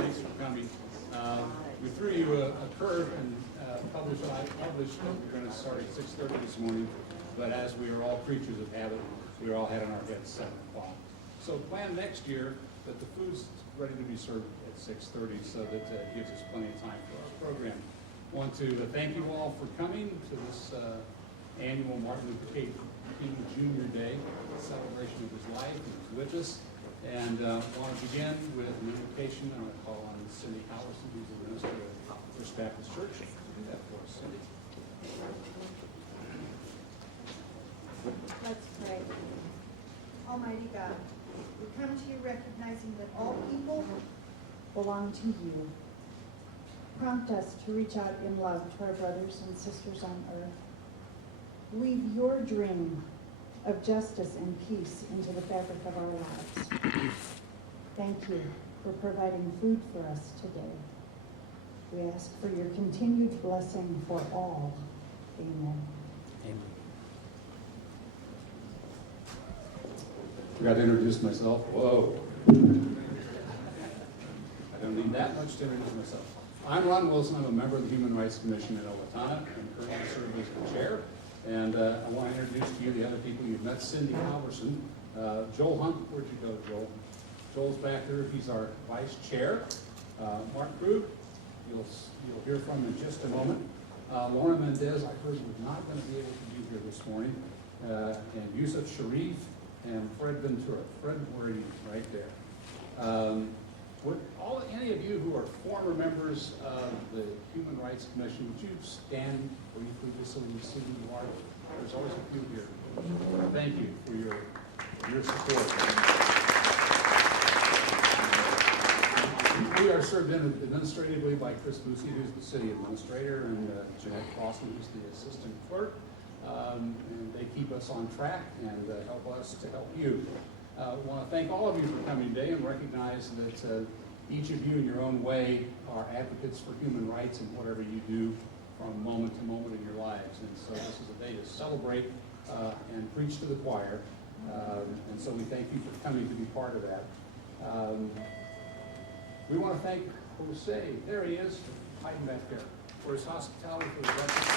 Thanks for coming. We threw you a curve and published that we're going to start at 6:30 this morning, but as we are all creatures of habit, we all had in our heads 7 o'clock. So plan next year that the food's ready to be served at 6:30 so that it gives us plenty of time for our program. I want to thank you all for coming to this annual Martin Luther King Jr. Day, celebration of his life. He was with us. And I want to begin with an invitation. I'm going to call on Cindy Howison, who's the minister of First Baptist Church, to do that for us. Cindy. Let's pray. Almighty God, we come to you recognizing that all people belong to you. Prompt us to reach out in love to our brothers and sisters on earth. Weave your dream of justice and peace into the fabric of our lives. Thank you for providing food for us today. We ask for your continued blessing for all. Amen. Amen. Forgot to introduce myself. Whoa. I don't need that much to introduce myself. I'm Ron Wilson. I'm a member of the Human Rights Commission in Owatonna. I'm currently serving as the chair. And I want to introduce to you the other people you've met. Cindy Halverson, Joel Hunt. Where'd you go, Joel? Joel's back there. He's our vice chair. Mark Krug, you'll hear from in just a moment. Lauren Mendez, I heard, was not going to be able to be here this morning. And Yusuf Sharif and Fred Ventura. Fred, where are you? Right there. Any of you who are former members of the Human Rights Commission, would you stand briefly just so we can see who you are? There's always a few here. Thank you for your support. We are served administratively by Chris Boosie, who's the city administrator, and Jeanette Clausen, who's the assistant clerk. And they keep us on track and help us to help you. I want to thank all of you for coming today and recognize that each of you in your own way are advocates for human rights in whatever you do from moment to moment in your lives. And so this is a day to celebrate and preach to the choir. And so we thank you for coming to be part of that. We want to thank Jose, there he is, hiding back there, for his hospitality for the breakfast.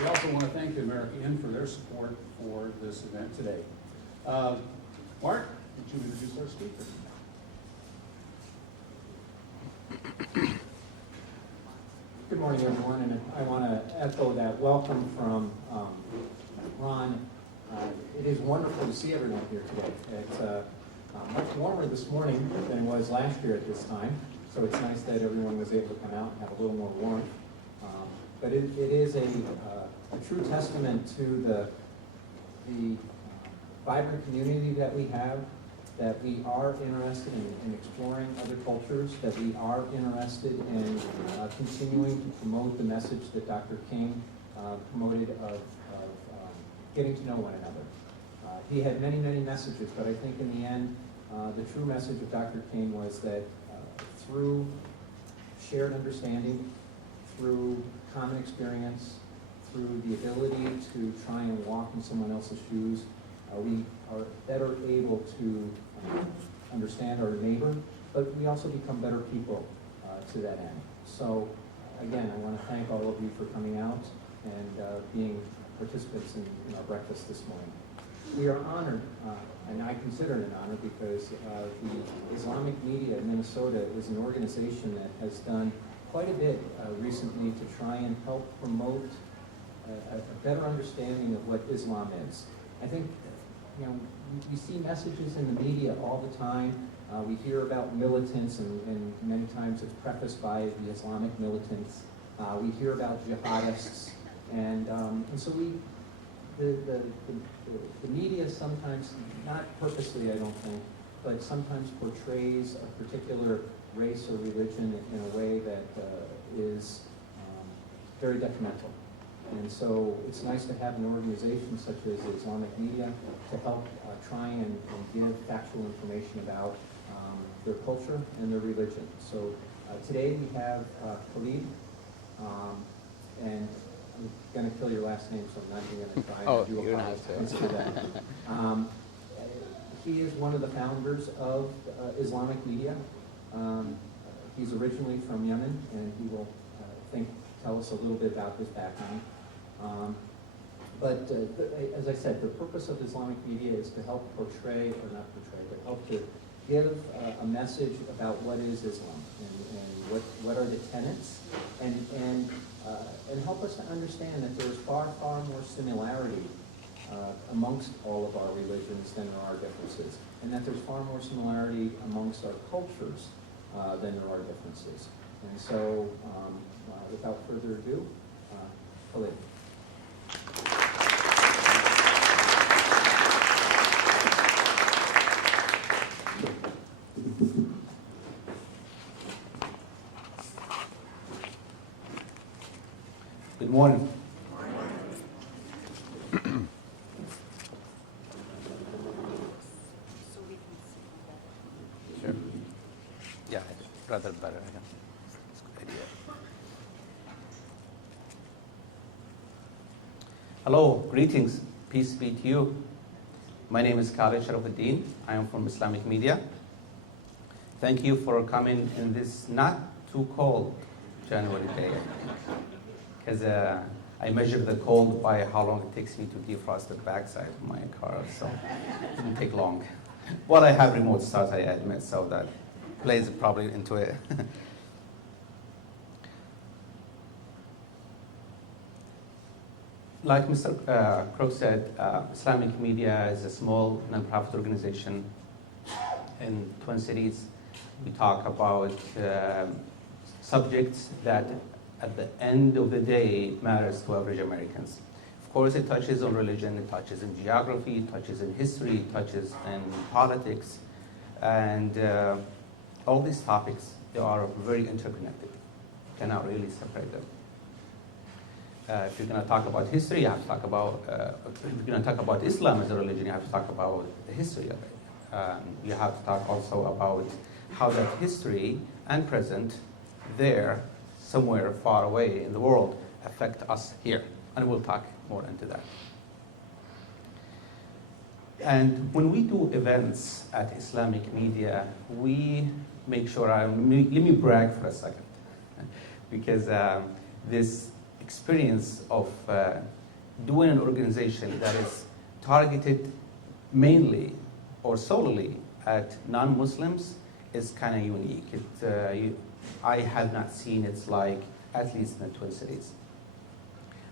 We also want to thank the American Inn for their support for this event today. Mark, would you introduce our speaker? Good morning, everyone, and I want to echo that welcome from Ron. It is wonderful to see everyone here today. It's much warmer this morning than it was last year at this time, so it's nice that everyone was able to come out and have a little more warmth. But it is a true testament to the vibrant community that we have, that we are interested in exploring other cultures, that we are interested in continuing to promote the message that Dr. King promoted of getting to know one another. He had many, many messages, but I think in the end, the true message of Dr. King was that through shared understanding, through common experience, through the ability to try and walk in someone else's shoes, we are better able to understand our neighbor, but we also become better people to that end. So again, I want to thank all of you for coming out and being participants in our breakfast this morning. We are honored, and I consider it an honor, because the Islamic Media in Minnesota is an organization that has done quite a bit recently to try and help promote a better understanding of what Islam is. I think, we see messages in the media all the time. We hear about militants, and many times it's prefaced by the Islamic militants. We hear about jihadists, and so the media sometimes, not purposely I don't think, but sometimes portrays a particular race or religion in a way that is very detrimental. And so it's nice to have an organization such as the Islamic Media to help try and give factual information about their culture and their religion. So today we have Khaled, and I'm going to kill your last name, so I'm not even going to try and do a consider that. He is one of the founders of Islamic Media. He's originally from Yemen, and he will, tell us a little bit about his background. As I said, the purpose of Islamic Media is to help portray, or not portray, but help to give a message about what is Islam and what are the tenets, and help us to understand that there's far, far more similarity amongst all of our religions than there are differences, and that there's far more similarity amongst our cultures than there are differences. And so, without further ado, Khaled. Good morning. Sure. Yeah, rather better. Yeah. That's a good idea. Hello, greetings. Peace be to you. My name is Khaled Sharafuddin. I am from Islamic Media. Thank you for coming in this not too cold January day. Because I measured the cold by how long it takes me to defrost the backside of my car, so it didn't take long. Well, I have remote start, I admit, so that plays probably into it. Like Mr. Crow said, Islamic Media is a small nonprofit organization in Twin Cities. We talk about subjects that at the end of the day matters to average Americans. Of course, it touches on religion, it touches in geography, it touches in history, it touches in politics, and all these topics, they are very interconnected. You cannot really separate them. If you're going to talk about history, you have to talk about, if you're going to talk about Islam as a religion, you have to talk about the history of it. You have to talk also about how that history and present there, somewhere far away in the world, affect us here. And we'll talk more into that. And when we do events at Islamic Media, we make sure, let me brag for a second, because this experience of doing an organization that is targeted mainly or solely at non-Muslims is kind of unique. I have not seen it's like, at least in the Twin Cities.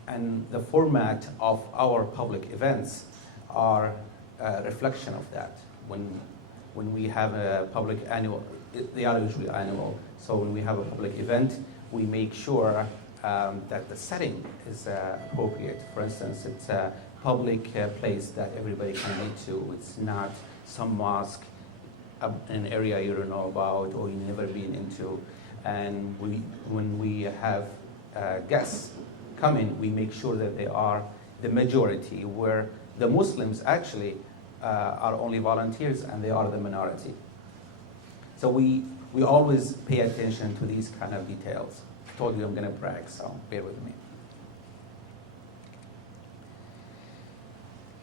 And the format of our public events are a reflection of that. When we have a public annual, they are usually annual, so when we have a public event, we make sure that the setting is appropriate. For instance, it's a public place that everybody can get to. It's not some mosque in an area you don't know about or you've never been into. And when we have guests come in, we make sure that they are the majority, where the Muslims actually are only volunteers and they are the minority. So we always pay attention to these kind of details. I told you I'm going to brag, so bear with me.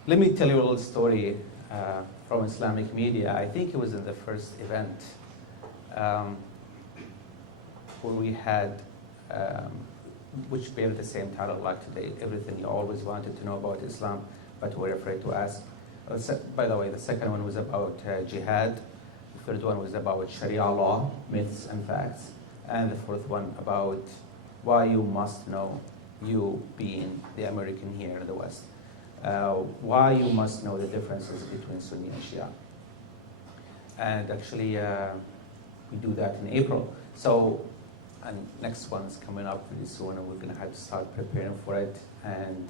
Let me tell you a little story from Islamic Media. I think it was in the first event where we had, which bear the same title like today, everything you always wanted to know about Islam, but were afraid to ask. By the way, the second one was about jihad. The third one was about Sharia law, myths and facts. And the fourth one about why you must know, you being the American here in the West, why you must know the differences between Sunni and Shia. And actually, we do that in April. So, and next one's coming up pretty soon, and we're going to have to start preparing for it. And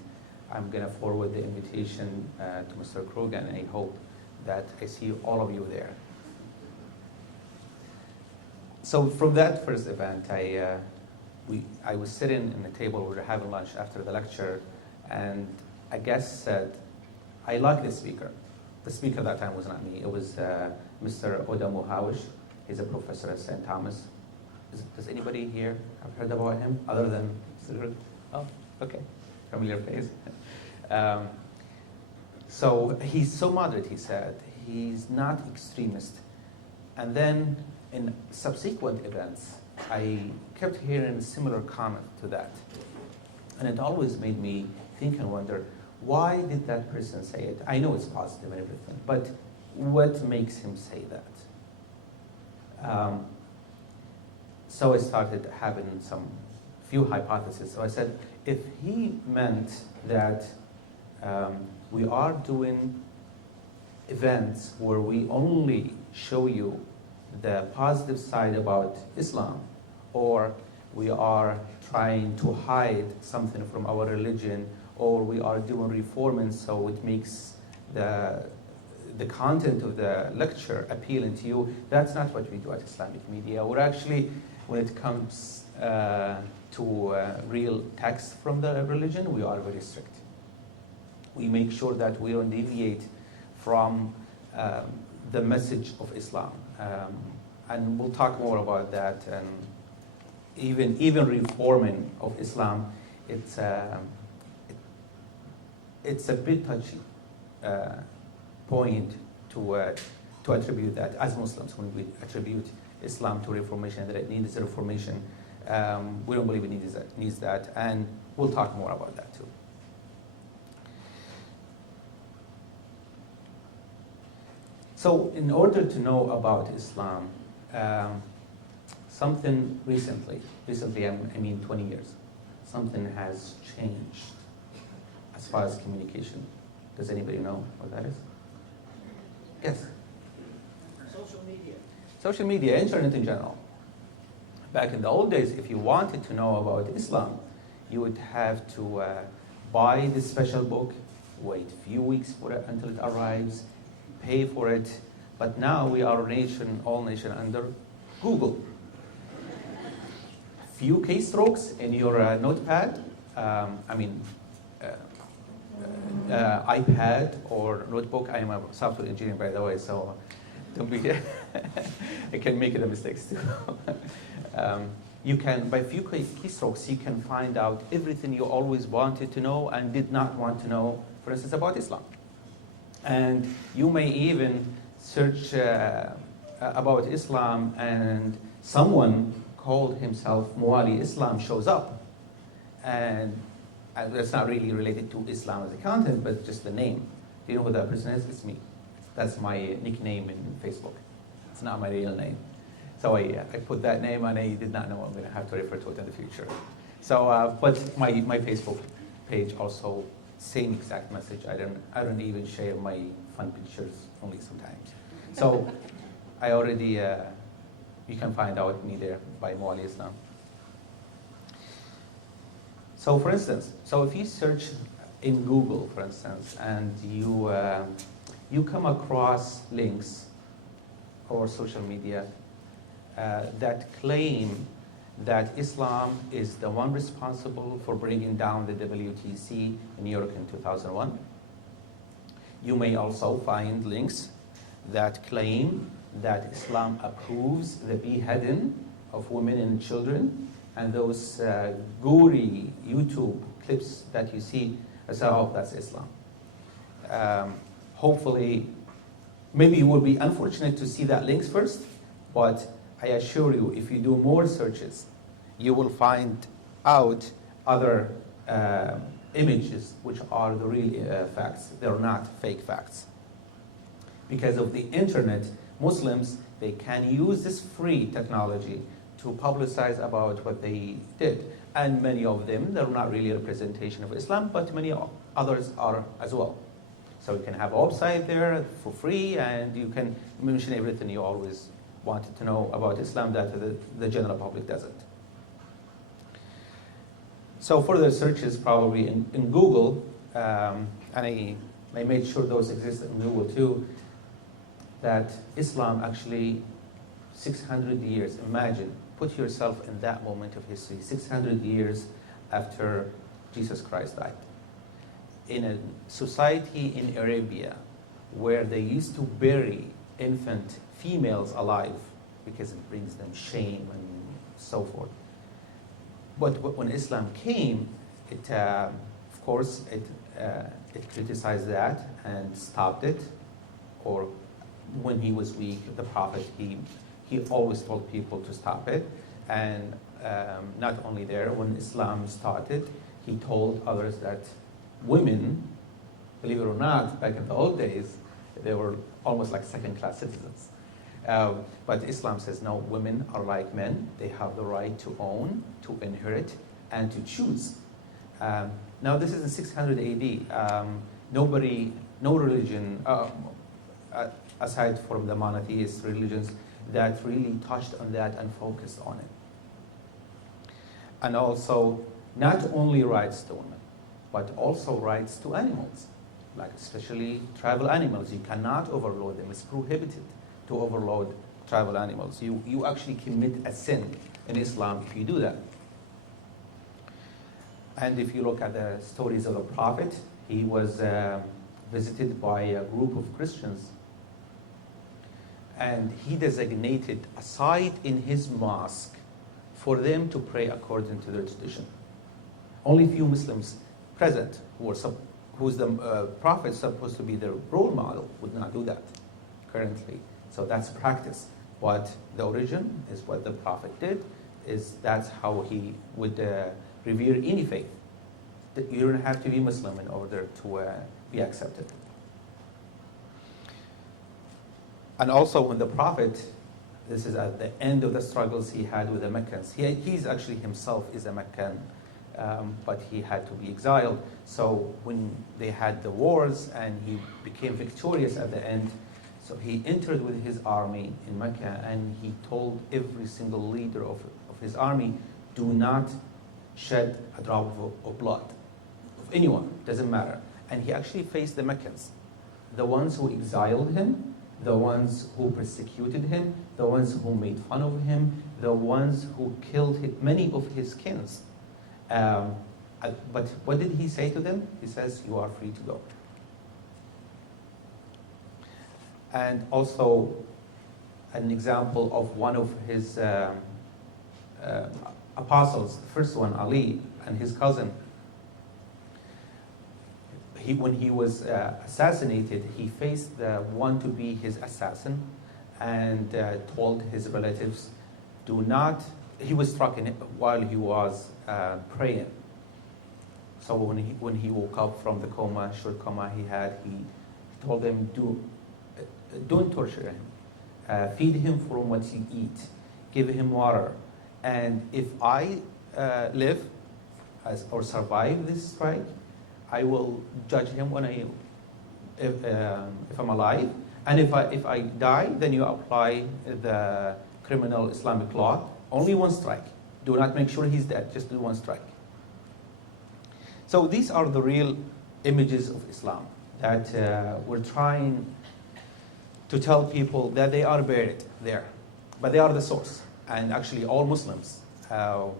I'm going to forward the invitation to Mr. Krogan, and I hope that I see all of you there. So from that first event, I was sitting in the table, we were having lunch after the lecture, and a guest said, I like the speaker. The speaker at that time was not me, it was Mr. Oda Muhawish. He's a professor at St. Thomas. Does anybody here have heard about him other than Mr. Oh, okay, familiar face. So he's so moderate, he said. he's not extremist. And then in subsequent events, I kept hearing similar comment to that. And it always made me think and wonder, why did that person say it? I know it's positive and everything, but what makes him say that? So I started having some few hypotheses. So I said, if he meant that we are doing events where we only show you the positive side about Islam, or we are trying to hide something from our religion, or we are doing reforming so it makes the content of the lecture appealing to you, that's not what we do at Islamic Media. We're actually, when it comes to real text from the religion, we are very strict. We make sure that we don't deviate from the message of Islam. And we'll talk more about that. And even reforming of Islam, it's a bit touchy point to attribute that as Muslims. When we attribute Islam to reformation, that it needs a reformation, we don't believe it needs that, and we'll talk more about that too. So in order to know about Islam, something recently, I mean 20 years, something has changed as far as communication. Does anybody know what that is? Yes? Social media. Social media, internet in general. Back in the old days, if you wanted to know about Islam, you would have to buy this special book, wait a few weeks for it until it arrives, pay for it. But now we are all nation under Google. Few keystrokes in your notepad, iPad or notebook. I am a software engineer, by the way, so don't be I can make the mistakes too. You can, by few keystrokes, you can find out everything you always wanted to know and did not want to know, for instance, about Islam. And you may even search about Islam, and someone called himself Muwali Islam shows up. And that's not really related to Islam as a content, but just the name. Do you know who that person is? It's me. That's my nickname in Facebook. It's not my real name. So I put that name, and I did not know I'm going to have to refer to it in the future. So, but my Facebook page also, same exact message. I don't even share my fun pictures, only sometimes. So I already, you can find out me there by Muwali Islam. So for instance, if you search in Google, for instance, and you come across links or social media that claim that Islam is the one responsible for bringing down the WTC in New York in 2001. You may also find links that claim that Islam approves the beheading of women and children, and those gory YouTube clips that you see, that's Islam. Hopefully, maybe you will be unfortunate to see that links first, but I assure you, if you do more searches, you will find out other images which are the real facts. They're not fake facts. Because of the internet, Muslims, they can use this free technology to publicize about what they did. And many of them, they're not really a representation of Islam, but many others are as well. So you can have a website there for free, and you can mention everything you always wanted to know about Islam that the general public doesn't. So further searches probably in Google, and I made sure those exist in Google too, that Islam actually 600 years, imagine, put yourself in that moment of history, 600 years after Jesus Christ died. In a society in Arabia where they used to bury infant females alive because it brings them shame and so forth. But when Islam came, it, of course, it criticized that and stopped it, or when he was weak, the Prophet, he always told people to stop it. And not only there, when Islam started, he told others that women, believe it or not, back in the old days, they were almost like second-class citizens. But Islam says, no, women are like men. They have the right to own, to inherit, and to choose. Now, this is in 600 AD. No religion, aside from the monotheist religions, that really touched on that and focused on it. And also, not only rights to women, but also rights to animals, like especially tribal animals. You cannot overload them. It's prohibited to overload tribal animals. You actually commit a sin in Islam if you do that. And if you look at the stories of the Prophet, he was visited by a group of Christians, and he designated a site in his mosque for them to pray according to their tradition. Only few Muslims present, who's the Prophet supposed to be their role model, would not do that currently. So that's practice. But the origin is what the Prophet did, that's how he would revere any faith. You don't have to be Muslim in order to be accepted. And also when the Prophet, this is at the end of the struggles he had with the Meccans. He's actually himself is a Meccan, but he had to be exiled. So when they had the wars and he became victorious at the end, so he entered with his army in Mecca, and he told every single leader of his army, do not shed a drop of blood of anyone, doesn't matter. And he actually faced the Meccans, the ones who exiled him, the ones who persecuted him, the ones who made fun of him, the ones who killed many of his kins. But what did he say to them? He says, you are free to go. And also an example of one of his apostles, the first one, Ali, and his cousin. When he was assassinated, he faced the one to be his assassin and told his relatives, do not, he was struck in it while he was praying. So when he woke up from the coma, short coma he had, he told them, don't torture him. Feed him from what you eat. Give him water. And if I live or survive this strike, I will judge him if I'm alive. And if I die, then you apply the criminal Islamic law. Only one strike. Do not make sure he's dead. Just do one strike. So these are the real images of Islam that we're trying to tell people that they are buried there, but they are the source. And actually all Muslims,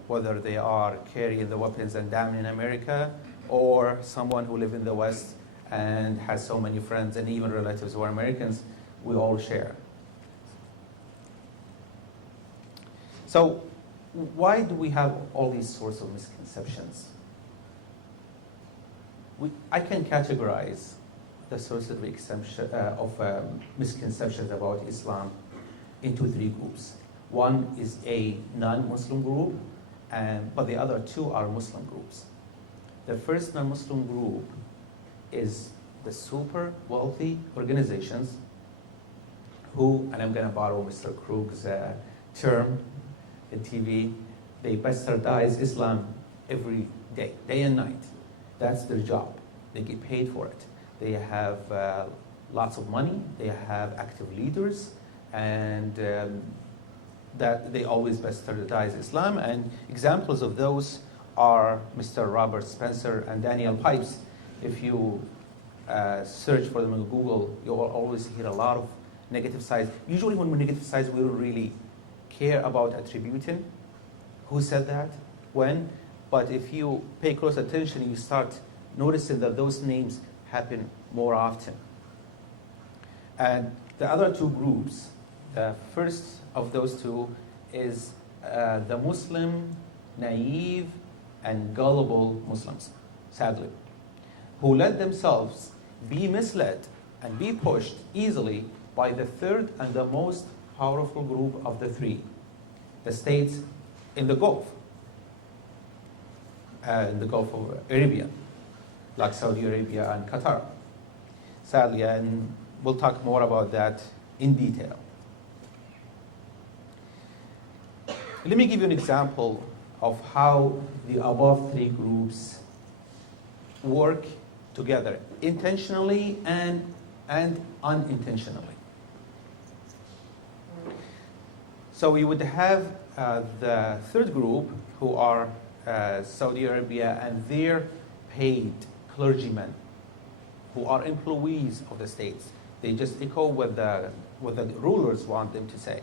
whether they are carrying the weapons and damn in America, or someone who live in the West and has so many friends and even relatives who are Americans, we all share. So why do we have all these sorts of misconceptions? I can categorize the sources of misconceptions about Islam into three groups. One is a non-Muslim group, but the other two are Muslim groups. The first non-Muslim group is the super wealthy organizations who, and I'm going to borrow Mr. Krug's term in TV, they bastardize Islam every day, day and night. That's their job. They get paid for it. They have lots of money. They have active leaders, and that they always bastardize Islam. And examples of those are Mr. Robert Spencer and Daniel Pipes. If you search for them on Google, you will always hear a lot of negative sides. Usually when we negative sides, we don't really care about attributing who said that, when. But if you pay close attention, you start noticing that those names happen more often. And the other two groups, the first of those two is the Muslim, naive, and gullible Muslims, sadly, who let themselves be misled and be pushed easily by the third and the most powerful group of the three, the states in the Gulf of Arabia, like Saudi Arabia and Qatar. Sadly, and we'll talk more about that in detail. Let me give you an example of how the above three groups work together, intentionally and unintentionally. So we would have the third group, who are Saudi Arabia and their paid clergymen, who are employees of the states. They just echo what the rulers want them to say.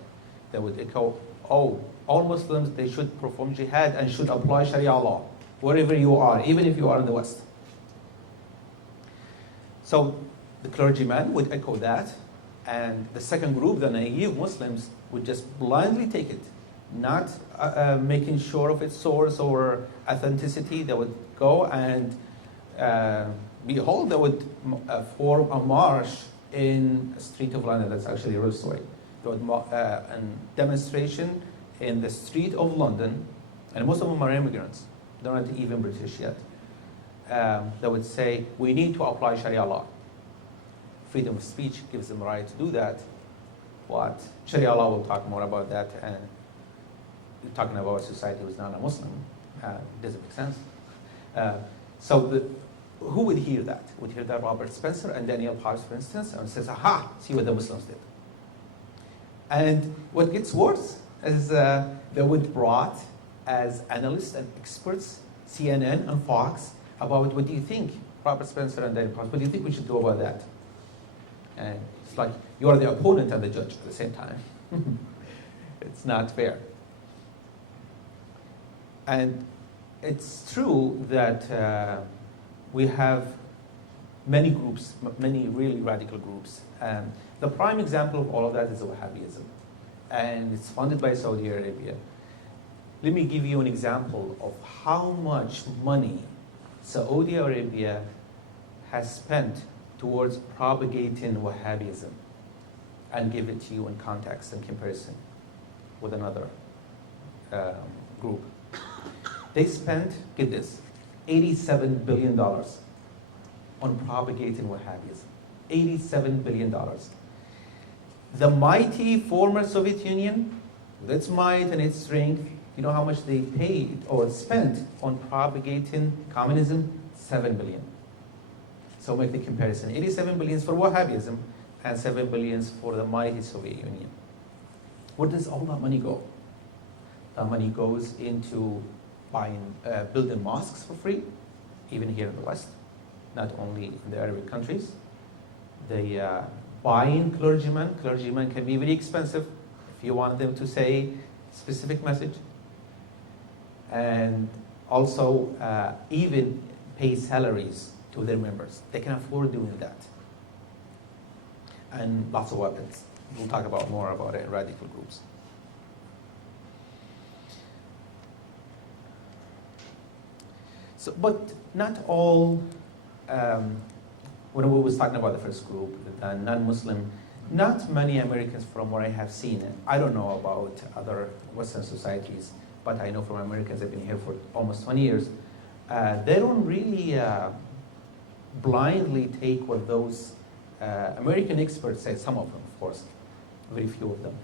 They would echo, oh, all Muslims, they should perform jihad and should apply Sharia law, wherever you are, even if you are in the West. So the clergyman would echo that, and the second group, the naive Muslims, would just blindly take it, not making sure of its source or authenticity. They would go and behold, they would form a march in a street of London. That's actually a real story. They would a demonstration in the street of London, and most of them are immigrants. They're not even British yet. They would say, we need to apply Sharia law. Freedom of speech gives them the right to do that. But Sharia law, we'll talk more about that. And talking about a society who's not a Muslim, doesn't make sense. Who would hear that? Would hear that Robert Spencer and Daniel Parks, for instance, and says, aha, see what the Muslims did. And what gets worse is they would brought as analysts and experts, CNN and Fox, about what do you think, Robert Spencer and Daniel Parks, what do you think we should do about that? And it's like, you are the opponent and the judge at the same time. It's not fair. And it's true that we have many groups, many really radical groups. The prime example of all of that is Wahhabism. And it's funded by Saudi Arabia. Let me give you an example of how much money Saudi Arabia has spent towards propagating Wahhabism, and give it to you in context and comparison with another group. They spent, get this, $87 billion on propagating Wahhabism. $87 billion. The mighty former Soviet Union, with its might and its strength, you know how much they paid or spent on propagating communism? $7 billion. So make the comparison. 87 billion for Wahhabism and 7 billion for the mighty Soviet Union. Where does all that money go? That money goes into building mosques for free, even here in the West, not only in the Arabic countries. They buying clergymen. Clergymen can be very expensive if you want them to say specific message. And also even pay salaries to their members. They can afford doing that. And lots of weapons. We'll talk about more about it, radical groups. So, but not all, when we was talking about the first group, the non-Muslim, not many Americans from what I have seen, I don't know about other Western societies, but I know from Americans, I've been here for almost 20 years, they don't really blindly take what those American experts say, some of them, of course, very few of them.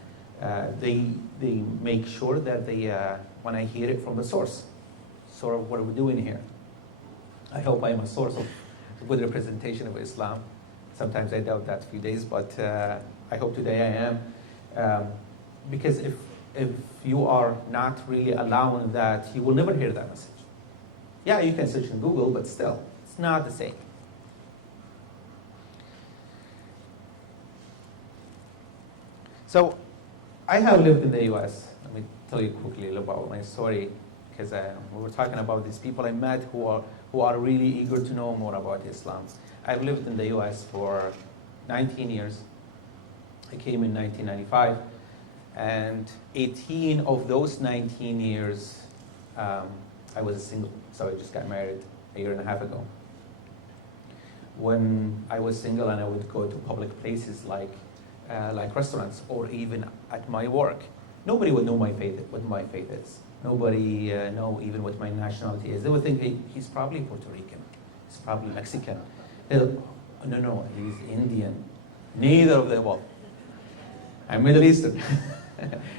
They make sure that they, when I hear it from the source, sort of what are we doing here? I hope I am a source of a good representation of Islam. Sometimes I doubt that a few days, but I hope today I am. Because if you are not really allowing that, you will never hear that message. Yeah, you can search in Google, but still, it's not the same. So, I have lived in the US. Let me tell you quickly about my story, because we were talking about these people I met who are really eager to know more about Islam. I've lived in the US for 19 years. I came in 1995, and 18 of those 19 years, I was single, so I just got married a year and a half ago. When I was single and I would go to public places like like restaurants or even at my work. Nobody would know what my faith is. Nobody know even what my nationality is. They would think, hey, he's probably Puerto Rican. He's probably Mexican. No, he's Indian. Neither of the above. I'm Middle Eastern,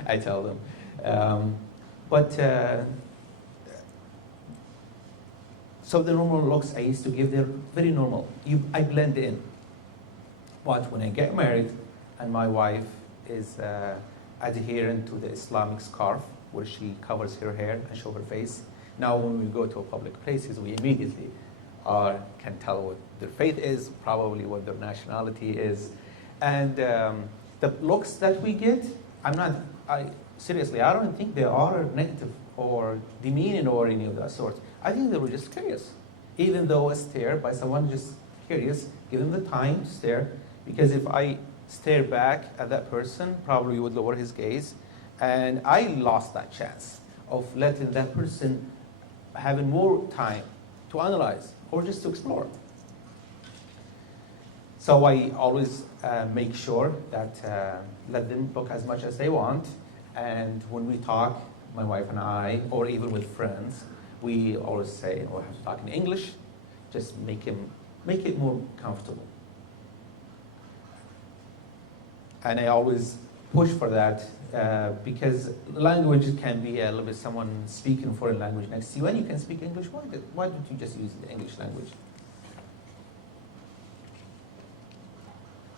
I tell them. So the normal looks I used to give, they're very normal. I blend in. But when I get married and my wife is adherent to the Islamic scarf, where she covers her hair and show her face, now when we go to a public places, we immediately can tell what their faith is, probably what their nationality is. And the looks that we get, seriously, I don't think they are negative or demeaning or any of that sort. I think they were just curious. Even though a stare by someone just curious, give them the time to stare. Because if I stare back at that person, probably would lower his gaze. And I lost that chance of letting that person having more time to analyze or just to explore. So I always make sure that let them look as much as they want. And when we talk, my wife and I, or even with friends, we always say, we have to talk in English, just make it more comfortable. And I always push for that because language can be a little bit someone speaking foreign language next to you, and you can speak English. Why don't you just use the English language?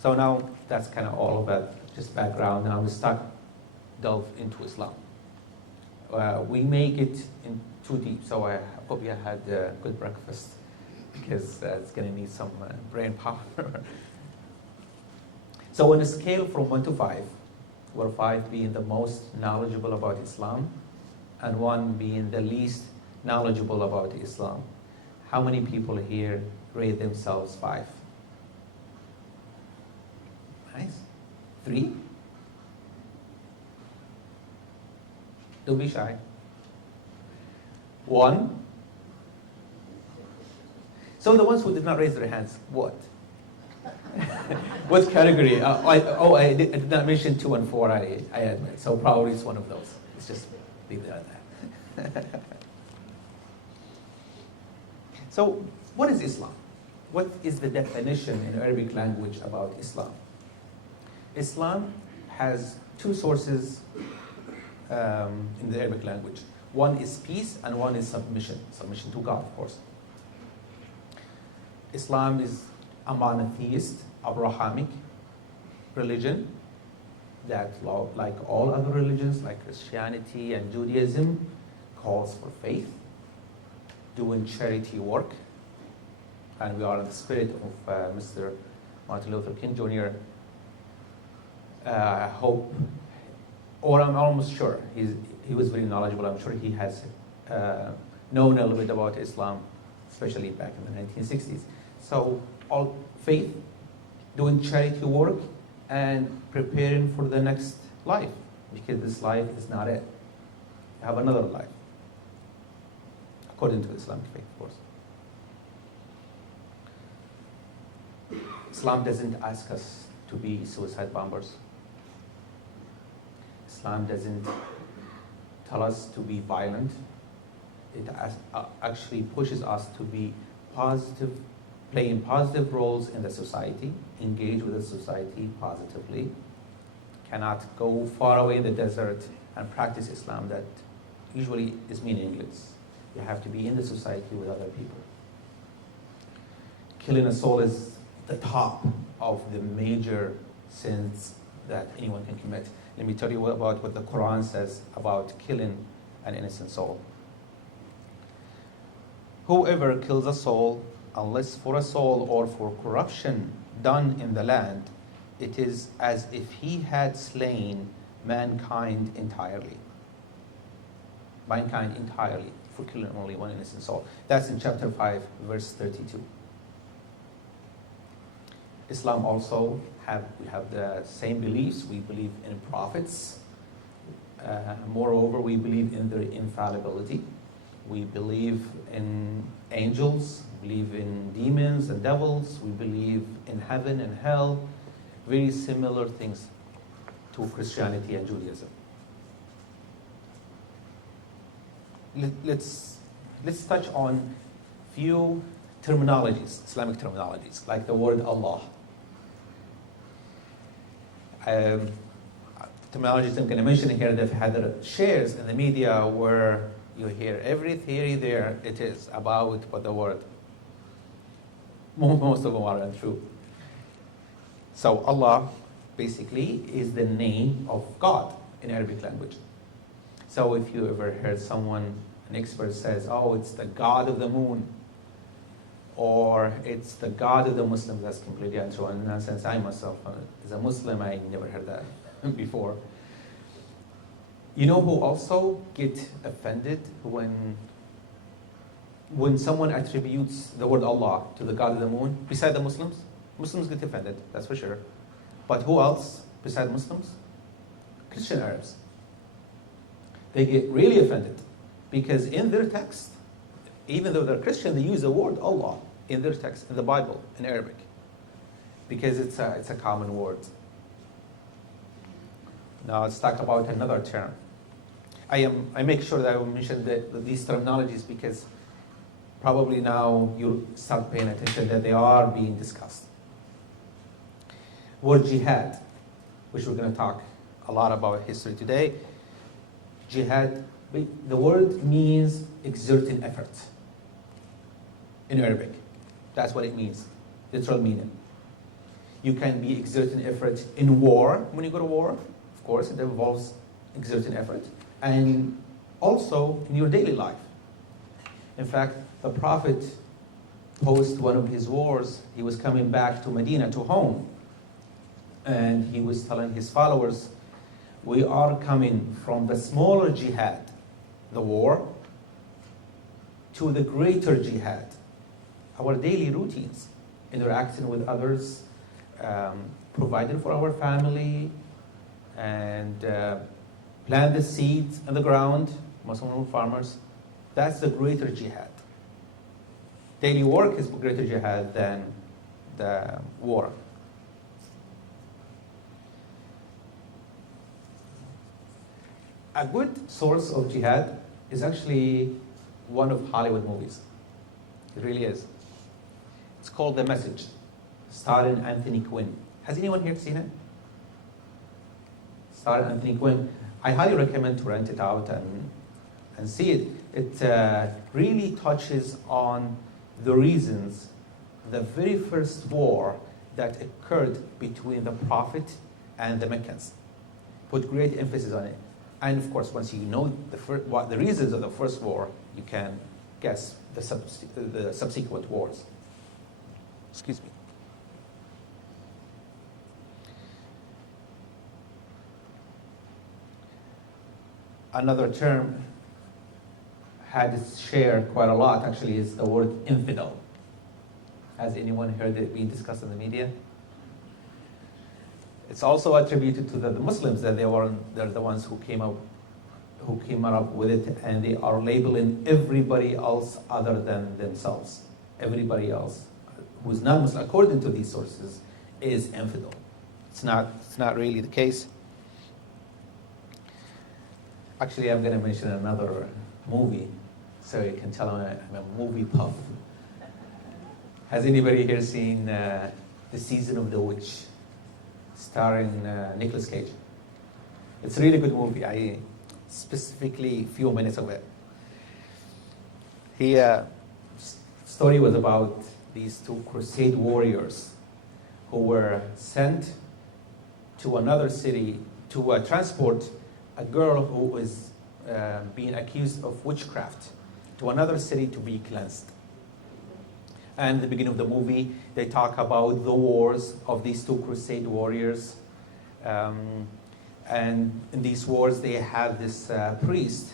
So now that's kind of all about just background. Now we delve into Islam. We make it in too deep, so I hope you had a good breakfast because it's going to need some brain power. So on a scale from 1 to 5, where 5 being the most knowledgeable about Islam and 1 being the least knowledgeable about Islam, how many people here rate themselves 5? Nice. 3? Don't be shy. 1? So the ones who did not raise their hands, what? What category? I did not mention 2 and 4, I admit. So probably it's one of those. Let's just leave it at that. So what is Islam? What is the definition in Arabic language about Islam? Islam has 2 sources in the Arabic language. 1 is peace and 1 is submission. Submission to God, of course. Islam is a monotheist, Abrahamic religion that, like all other religions, like Christianity and Judaism, calls for faith, doing charity work. And we are in the spirit of Mr. Martin Luther King Jr. I hope, or I'm almost sure, he was very knowledgeable. I'm sure he has known a little bit about Islam, especially back in the 1960s. So all faith, doing charity work, and preparing for the next life, because this life is not it. You have another life, according to Islamic faith, of course. Islam doesn't ask us to be suicide bombers. Islam doesn't tell us to be violent. It actually pushes us to be positive, playing positive roles in the society, engage with the society positively. Cannot go far away in the desert and practice Islam that usually is meaningless. You have to be in the society with other people. Killing a soul is the top of the major sins that anyone can commit. Let me tell you about what the Quran says about killing an innocent soul. Whoever kills a soul, unless for a soul or for corruption done in the land, it is as if he had slain mankind entirely. Mankind entirely, for killing only one innocent soul. That's in chapter 5, verse 32. Islam also we have the same beliefs. We believe in prophets. Moreover, we believe in their infallibility. We believe in angels. We believe in demons and devils. We believe in heaven and hell. very similar things to Christianity and Judaism. Let's touch on few terminologies, Islamic terminologies, like the word Allah. Terminologies I'm going to mention here, they've had shares in the media where you hear every theory there it is about what the word. Most of them are untrue. So Allah basically is the name of God in Arabic language. So if you ever heard someone, an expert says, oh, it's the God of the moon, or it's the God of the Muslims, that's completely untrue. And since I myself, as a Muslim, I never heard that before. You know who also get offended when someone attributes the word Allah to the God of the moon? Beside the Muslims? Muslims get offended, that's for sure. But who else beside Muslims? Christian Arabs. They get really offended because in their text, even though they're Christian, they use the word Allah in their text, in the Bible, in Arabic, because it's a common word. Now let's talk about another term. I make sure that I will mention these terminologies because probably now you'll start paying attention that they are being discussed. Word jihad, which we're going to talk a lot about history today. Jihad, the word means exerting effort in Arabic. That's what it means, literal meaning. You can be exerting effort in war. When you go to war, of course, it involves exerting effort. And also in your daily life. In fact, the Prophet, post one of his wars, he was coming back to Medina, to home. And he was telling his followers, we are coming from the smaller jihad, the war, to the greater jihad, our daily routines, interacting with others, providing for our family, and plant the seeds in the ground, Muslim farmers. That's the greater jihad. Daily work is greater jihad than the war. A good source of jihad is actually one of Hollywood movies. It really is. It's called The Message, starring Anthony Quinn. Has anyone here seen it? Starring Anthony Quinn. I highly recommend to rent it out and see it. It really touches on the reasons, the very first war that occurred between the Prophet and the Meccans. Put great emphasis on it. And of course, once you know what the reasons of the first war, you can guess the subsequent wars. Excuse me. Another term had its share quite a lot, actually, is the word infidel. Has anyone heard it being discussed in the media? It's also attributed to the Muslims that they're the ones who came up with it, and they are labeling everybody else other than themselves. Everybody else who's not Muslim, according to these sources, is infidel. It's not really the case. Actually, I'm going to mention another movie, so you can tell I'm a movie buff. Has anybody here seen The Season of the Witch, starring Nicolas Cage? It's a really good movie. I specifically a few minutes of it. Story was about these two crusade warriors who were sent to another city to transport a girl who was being accused of witchcraft to another city to be cleansed. And at the beginning of the movie, they talk about the wars of these two crusade warriors. And in these wars, they have this priest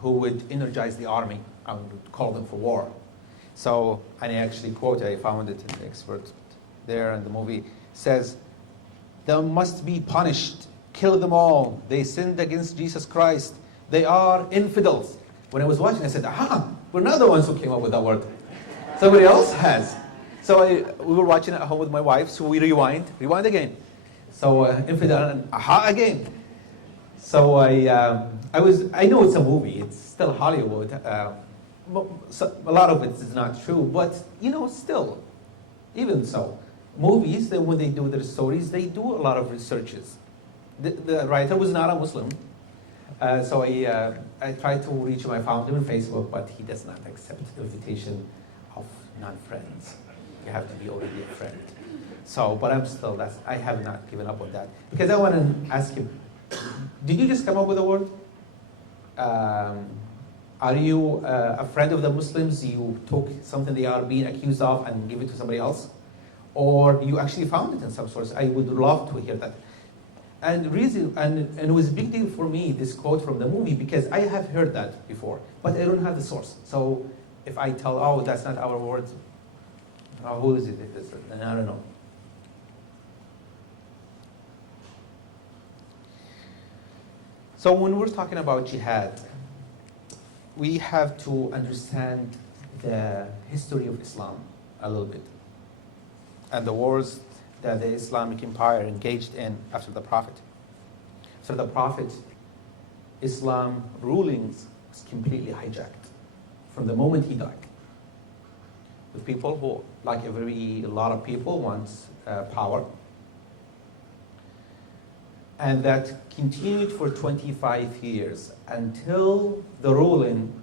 who would energize the army and would call them for war. So, and I actually quote, I found it in the expert there in the movie, says, "They must be punished. Kill them all. They sinned against Jesus Christ. They are infidels." When I was watching, I said, we're not the ones who came up with that word. Somebody else has. So we were watching at home with my wife, so we rewind again. So infidel and aha again. So I know it's a movie. It's still Hollywood. A lot of it is not true, but still, even so, movies, when they do their stories, they do a lot of researches. The writer was not a Muslim, so I tried to reach him. I found him on Facebook, but he does not accept the invitation of non-friends. You have to be already a friend. So, but I have not given up on that. Because I want to ask him, did you just come up with a word? Are you a friend of the Muslims? You took something they are being accused of and give it to somebody else? Or you actually found it in some source? I would love to hear that. And it was a big deal for me, this quote from the movie, because I have heard that before, but I don't have the source. So if I tell, oh, that's not our word, who is it? And I don't know. So when we're talking about jihad, we have to understand the history of Islam a little bit and the wars that the Islamic Empire engaged in after the Prophet. So the Prophet, Islam rulings was completely hijacked from the moment he died. The people who, like a lot of people, wants power. And that continued for 25 years until the ruling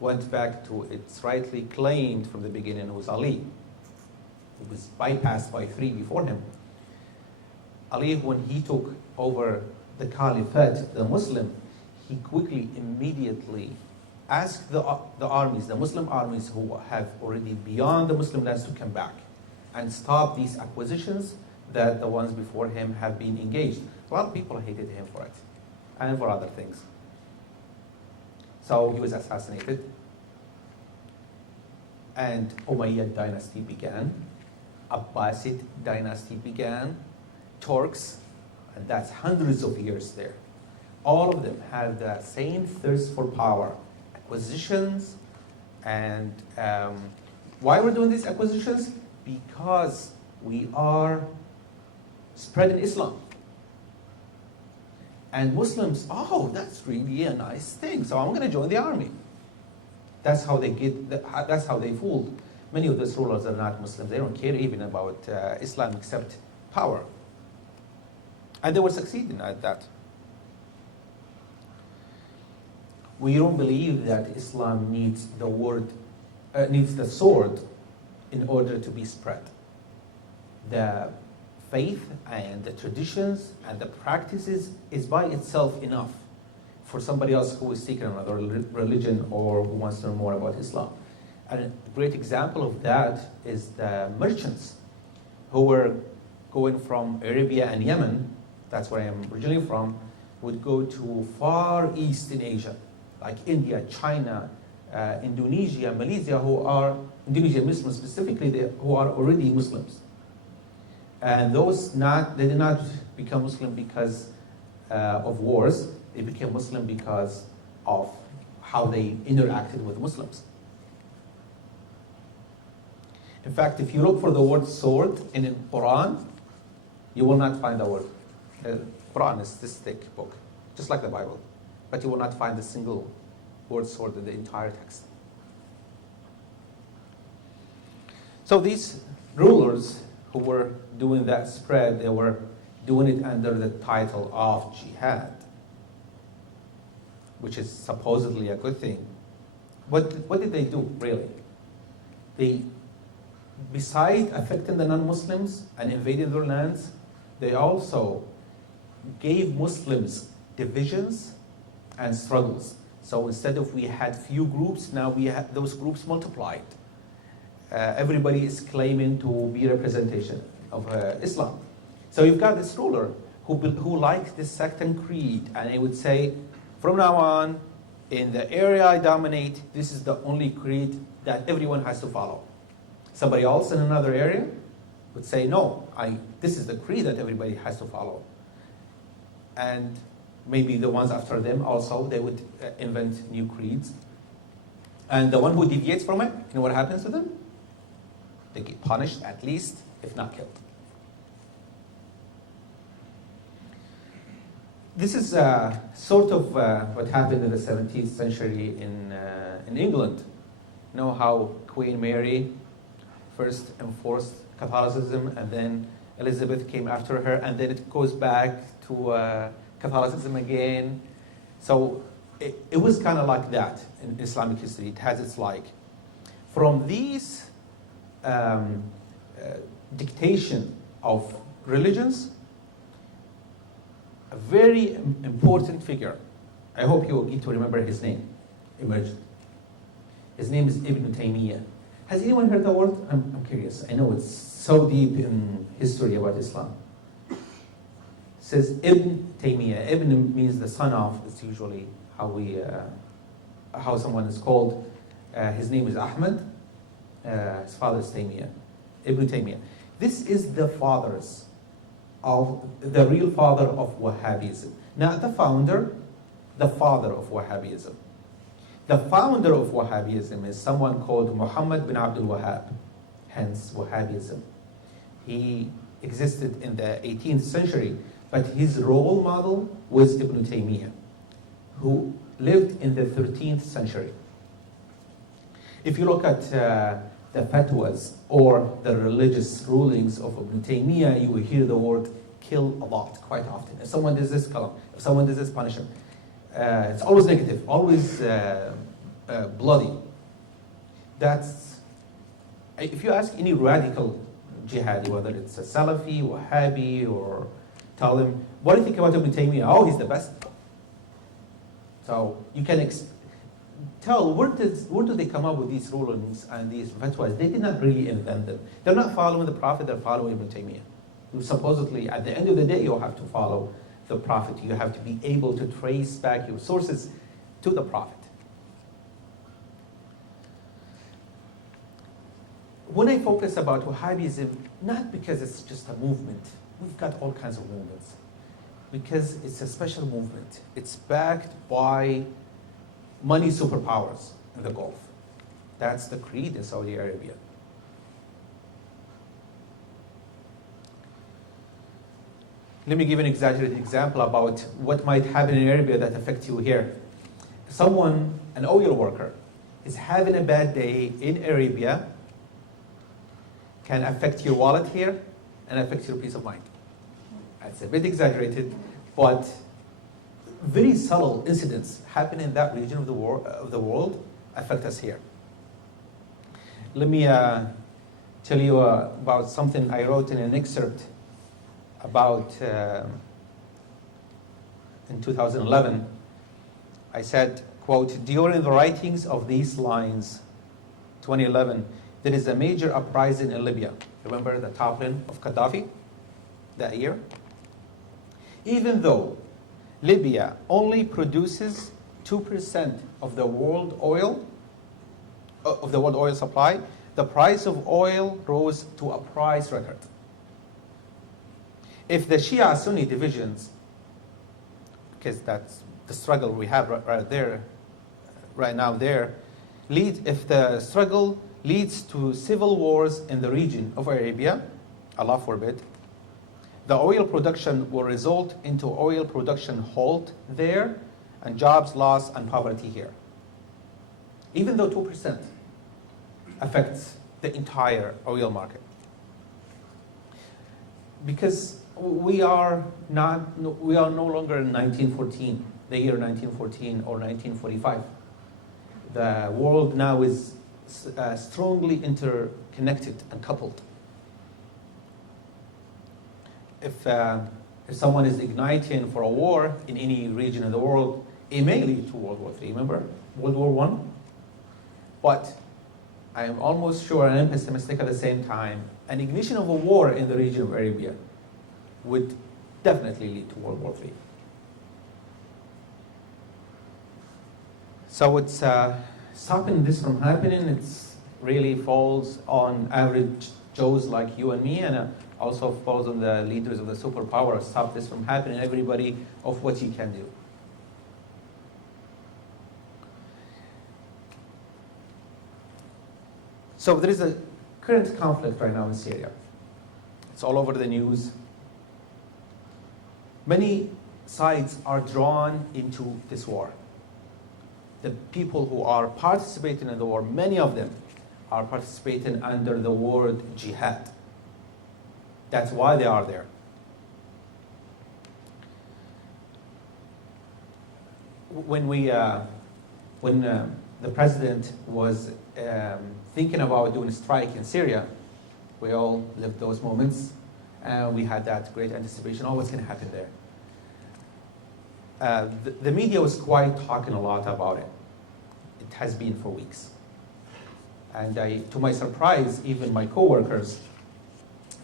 went back to its rightly claimed from the beginning, was Ali. It was bypassed by 3 before him. Ali, when he took over the caliphate, the Muslim, he quickly, immediately asked the armies, the Muslim armies who have already beyond the Muslim lands, to come back and stop these acquisitions that the ones before him have been engaged. A lot of people hated him for it and for other things. So he was assassinated, and Umayyad dynasty began, Abbasid dynasty began, Turks, and that's hundreds of years there. All of them had the same thirst for power, acquisitions, and why we're doing these acquisitions? Because we are spreading Islam. And Muslims, oh, that's really a nice thing, so I'm going to join the army. That's how they fooled. Many of those rulers are not Muslims. They don't care even about Islam except power. And they were succeeding at that. We don't believe that Islam needs the sword in order to be spread. The faith and the traditions and the practices is by itself enough for somebody else who is seeking another religion or who wants to know more about Islam. And a great example of that is the merchants who were going from Arabia and Yemen, that's where I am originally from, would go to far east in Asia, like India, China, Indonesia, Malaysia, Indonesia Muslims specifically, who are already Muslims. And they did not become Muslim because of wars. They became Muslim because of how they interacted with Muslims. In fact, if you look for the word sword in the Quran, you will not find the word. Quran is this thick book, just like the Bible. But you will not find a single word sword in the entire text. So these rulers who were doing that spread, they were doing it under the title of jihad, which is supposedly a good thing. What did they do, really? They, beside affecting the non-Muslims and invading their lands, they also gave Muslims divisions and struggles. So instead of we had few groups, now we have those groups multiplied. Everybody is claiming to be representation of Islam. So you've got this ruler who likes this sect and creed, and he would say, from now on, in the area I dominate, this is the only creed that everyone has to follow. Somebody else in another area would say, no, this is the creed that everybody has to follow. And maybe the ones after them also, they would invent new creeds. And the one who deviates from it, you know what happens to them? They get punished at least, if not killed. This is sort of what happened in the 17th century in England. You know how Queen Mary first enforced Catholicism, and then Elizabeth came after her, and then it goes back to Catholicism again. So it was kind of like that in Islamic history. It has its like. From these dictation of religions, a very important figure, I hope you will get to remember his name, emerged. His name is Ibn Taymiyyah. Has anyone heard the word? I'm curious. I know it's so deep in history about Islam. It says Ibn Taymiyyah. Ibn means the son of. It's usually how someone is called. His name is Ahmed. His father is Taymiyyah. Ibn Taymiyyah. This is the real father of Wahhabism. Not the founder, the father of Wahhabism. The founder of Wahhabism is someone called Muhammad bin Abdul Wahhab, hence Wahhabism. He existed in the 18th century, but his role model was Ibn Taymiyyah, who lived in the 13th century. If you look at the fatwas or the religious rulings of Ibn Taymiyyah, you will hear the word kill a lot, quite often. If someone does this, kill him. If someone does this, punish him. It's always negative, always bloody. That's, if you ask any radical jihadi, whether it's a Salafi, Wahhabi, or tell them, what do you think about Ibn Taymiyyah? Oh, he's the best. So you can tell, where do they come up with these rulings and these fatwas? They did not really invent them. They're not following the Prophet, they're following Ibn Taymiyyah. Who supposedly, at the end of the day, you'll have to follow the Prophet. You have to be able to trace back your sources to the Prophet. When I focus about Wahhabism, not because it's just a movement. We've got all kinds of movements. Because it's a special movement. It's backed by money superpowers in the Gulf. That's the creed in Saudi Arabia. Let me give an exaggerated example about what might happen in Arabia that affects you here. Someone, an oil worker, is having a bad day in Arabia, can affect your wallet here and affect your peace of mind. That's a bit exaggerated, but very subtle incidents happen in that region of the world affect us here. Let me tell you about something I wrote in an excerpt about in 2011. I said, quote, during the writings of these lines, 2011, there is a major uprising in Libya. Remember the toppling of Gaddafi that year? Even though Libya only produces 2% of the world oil supply, the price of oil rose to a price record. If the Shia-Sunni divisions, because that's the struggle we have right now there, if the struggle leads to civil wars in the region of Arabia, Allah forbid, the oil production will result into oil production halt there and jobs lost and poverty here. Even though 2% affects the entire oil market. Because we are no longer in 1914, the year 1914 or 1945. The world now is strongly interconnected and coupled. If someone is igniting for a war in any region of the world, it may lead to World War III. Remember World War I? But I am almost sure, and I'm pessimistic at the same time, an ignition of a war in the region of Arabia would definitely lead to World War III. So it's stopping this from happening. It's really falls on average Joes like you and me, and also falls on the leaders of the superpower. Stop this from happening, everybody, of what you can do. So there is a current conflict right now in Syria. It's all over the news. Many sides are drawn into this war. The people who are participating in the war, many of them are participating under the word jihad. That's why they are there. When the president was thinking about doing a strike in Syria, we all lived those moments, and we had that great anticipation. Oh, what's going to happen there? The media was quite talking a lot about it. It has been for weeks. And to my surprise, even my coworkers,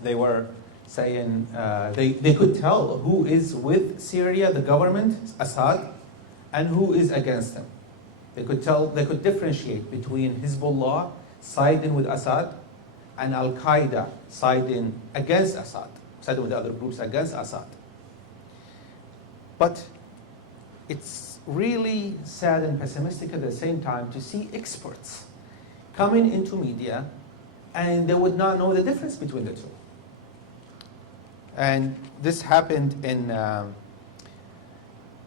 they were saying they could tell who is with Syria, the government, Assad, and who is against him. They could differentiate between Hezbollah siding with Assad and Al-Qaeda siding against Assad, siding with the other groups against Assad. But it's really sad and pessimistic at the same time to see experts coming into media and they would not know the difference between the two. And this happened in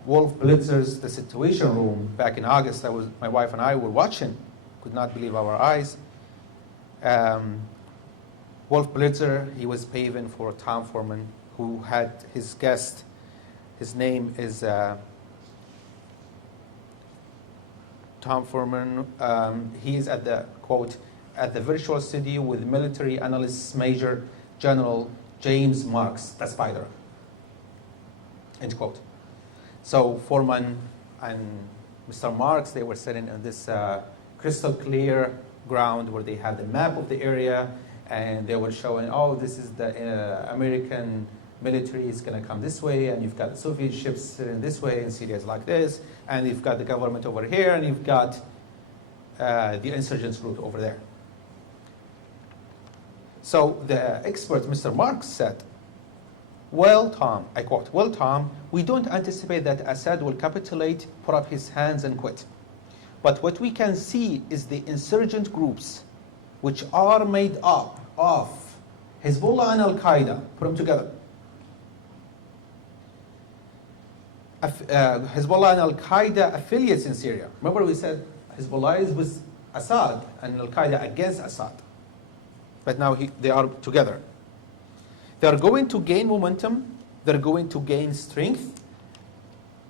Wolf Blitzer's The Situation Room back in August. That was my wife and I were watching, could not believe our eyes. Wolf Blitzer, he was paving for Tom Foreman, who had his guest. His name is Tom Foreman. He is at the, quote, at the virtual studio with military analyst Major General James Marks, the Spider, end quote. So Foreman and Mr. Marks, they were sitting on this crystal clear ground where they had the map of the area, and they were showing, oh, this is the American military is going to come this way, and you've got the Soviet ships sitting this way, and Syria is like this, and you've got the government over here, and you've got the insurgents route over there. So the expert, Mr. Marks, said, well, Tom, I quote, well, Tom, we don't anticipate that Assad will capitulate, put up his hands, and quit. But what we can see is the insurgent groups, which are made up of Hezbollah and Al-Qaeda, put them together. Hezbollah and Al-Qaeda affiliates in Syria. Remember we said Hezbollah is with Assad and Al-Qaeda against Assad. But now they are together. They are going to gain momentum. They're going to gain strength.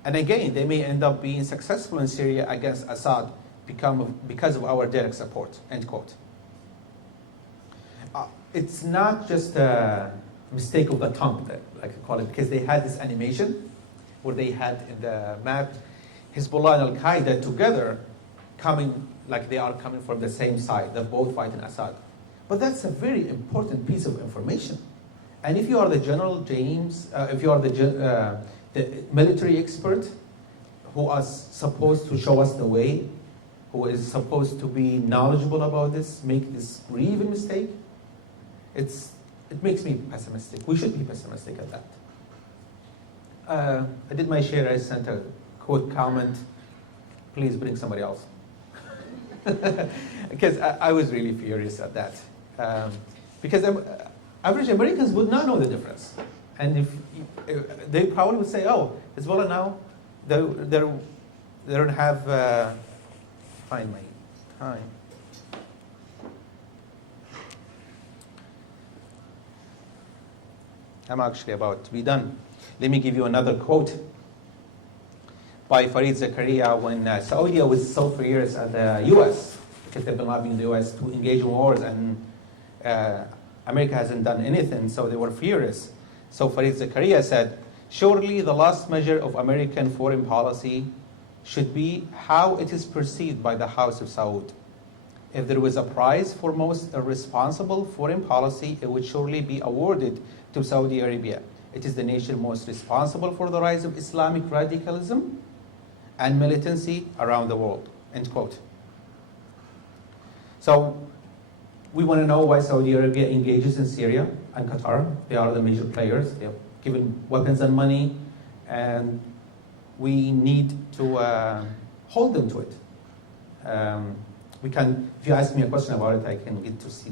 And again, they may end up being successful in Syria against Assad because of our direct support, end quote. It's not just a mistake of the thumb, like I call it, because they had this animation where they had in the map Hezbollah and Al-Qaeda together coming, like they are coming from the same side. They're both fighting Assad. But that's a very important piece of information. And if you are the General James, if you are the military expert who is supposed to show us the way, who is supposed to be knowledgeable about this, make this grievous mistake, it makes me pessimistic. We should be pessimistic at that. I did my share. I sent a quote comment. Please bring somebody else. Because I was really furious at that. Because average Americans would not know the difference. And if they probably would say, oh, Hezbollah now, they don't have, find my time. I'm actually about to be done. Let me give you another quote by Fareed Zakaria when Saudi was so furious at the U.S. because they've been lobbying the U.S. to engage in wars, and America hasn't done anything, so they were furious. So Fareed Zakaria said, surely the last measure of American foreign policy should be how it is perceived by the House of Saud. If there was a prize for most irresponsible foreign policy, it would surely be awarded to Saudi Arabia. It is the nation most responsible for the rise of Islamic radicalism and militancy around the world, end quote. So we want to know why Saudi Arabia engages in Syria and Qatar. They are the major players. They have given weapons and money, and we need to hold them to it. We can, if you ask me a question about it, I can get to see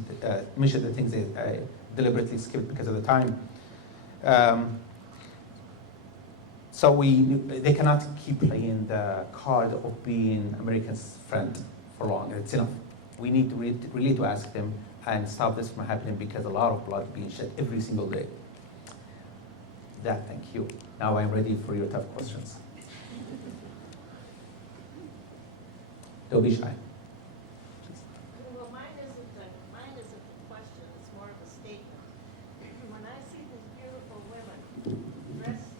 mention the things that I deliberately skipped because of the time. So they cannot keep playing the card of being America's friend for long. It's enough. We need to really to ask them and stop this from happening because a lot of blood being shed every single day. Thank you. Now I'm ready for your tough questions. Don't be shy. Well, mine isn't a question, it's more of a statement. When I see these beautiful women dressed,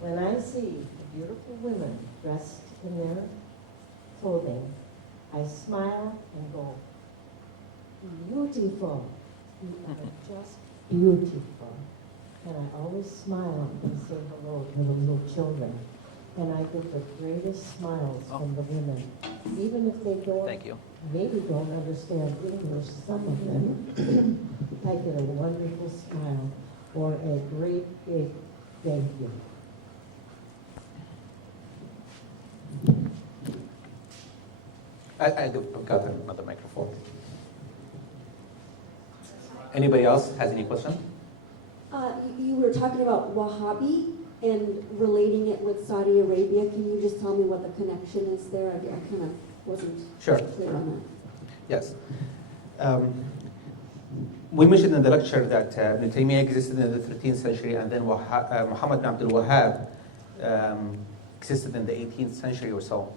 when I see beautiful women dressed in their clothing, I smile and go, beautiful. You are just beautiful. And I always smile and say hello to the little children. And I get the greatest smiles from the women. Even if they maybe don't understand English, some of them, I get a wonderful smile or a great big thank you. I've got another microphone. Anybody else has any question? You were talking about Wahhabi and relating it with Saudi Arabia. Can you just tell me what the connection is there? I kind of wasn't clear on that. Yes. We mentioned in the lecture that Ibn Taymiyyah existed in the 13th century, and then Muhammad bin Abdul Wahhab existed in the 18th century or so.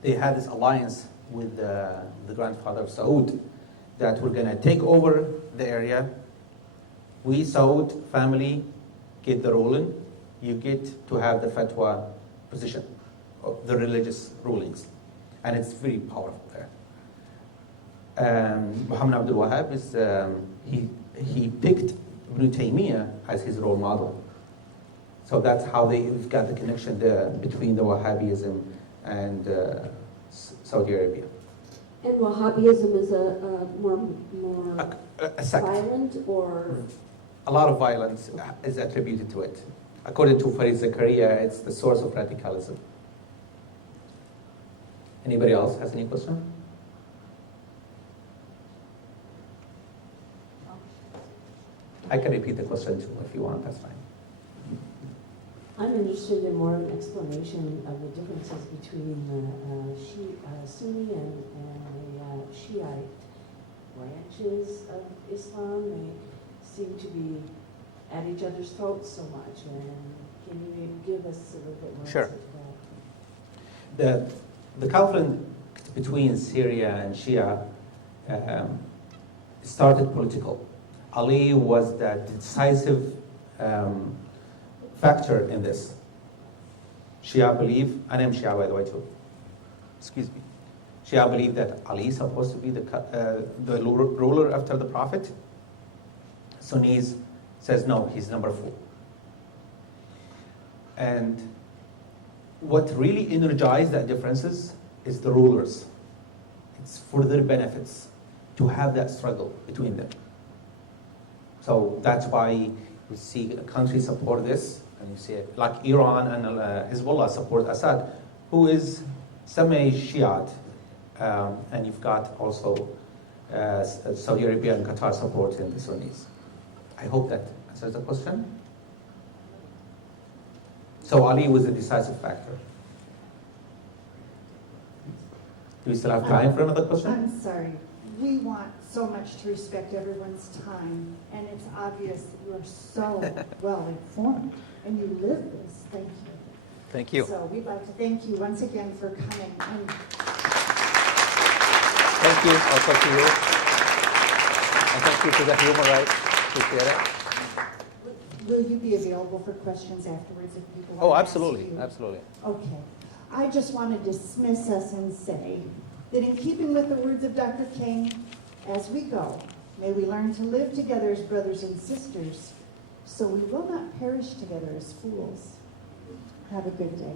They had this alliance with the grandfather of Saud that we're going to take over the area. We, Saud family, get the ruling. You get to have the fatwa position of the religious rulings. And it's very powerful there. Muhammad Abdul Wahhab is, he picked Ibn Taymiyyah as his role model. So that's how they've got the connection there between the Wahhabism and Saudi Arabia. And Wahhabism is a more A sect. violent or? A lot of violence is attributed to it. According to Farid Zakaria, it's the source of radicalism. Anybody else has any question? I can repeat the question too if you want, that's fine. I'm interested in more of an explanation of the differences between Sunni and the Shiite branches of Islam. They seem to be at each other's throats so much. And can you give us a little bit more Sure. insight to that? The conflict between Syria and Shia started political. Ali was the decisive factor in this. Shia believe, and I'm Shia by the way too, excuse me. Shia believe that Ali is supposed to be the ruler after the Prophet. Sunnis says no, he's number 4. And what really energized that differences is the rulers. It's for their benefits to have that struggle between them. So that's why we see countries support this, and you see it like Iran and Hezbollah support Assad, who is semi-Shiite, and you've got also Saudi Arabia and Qatar supporting the Sunnis. I hope that answers the question. So Ali was a decisive factor. Do we still have time for another question? I'm sorry. We want so much to respect everyone's time, and it's obvious that you are so well informed, and you live this. Thank you. Thank you. So we'd like to thank you once again for coming. And Thank you also to you. And thank you to the human rights. Appreciate it. will you be available for questions afterwards if people want Oh, to ask absolutely, you? absolutely. Okay. I just want to dismiss us and say that in keeping with the words of Dr. King, as we go, may we learn to live together as brothers and sisters, so we will not perish together as fools. Have a good day.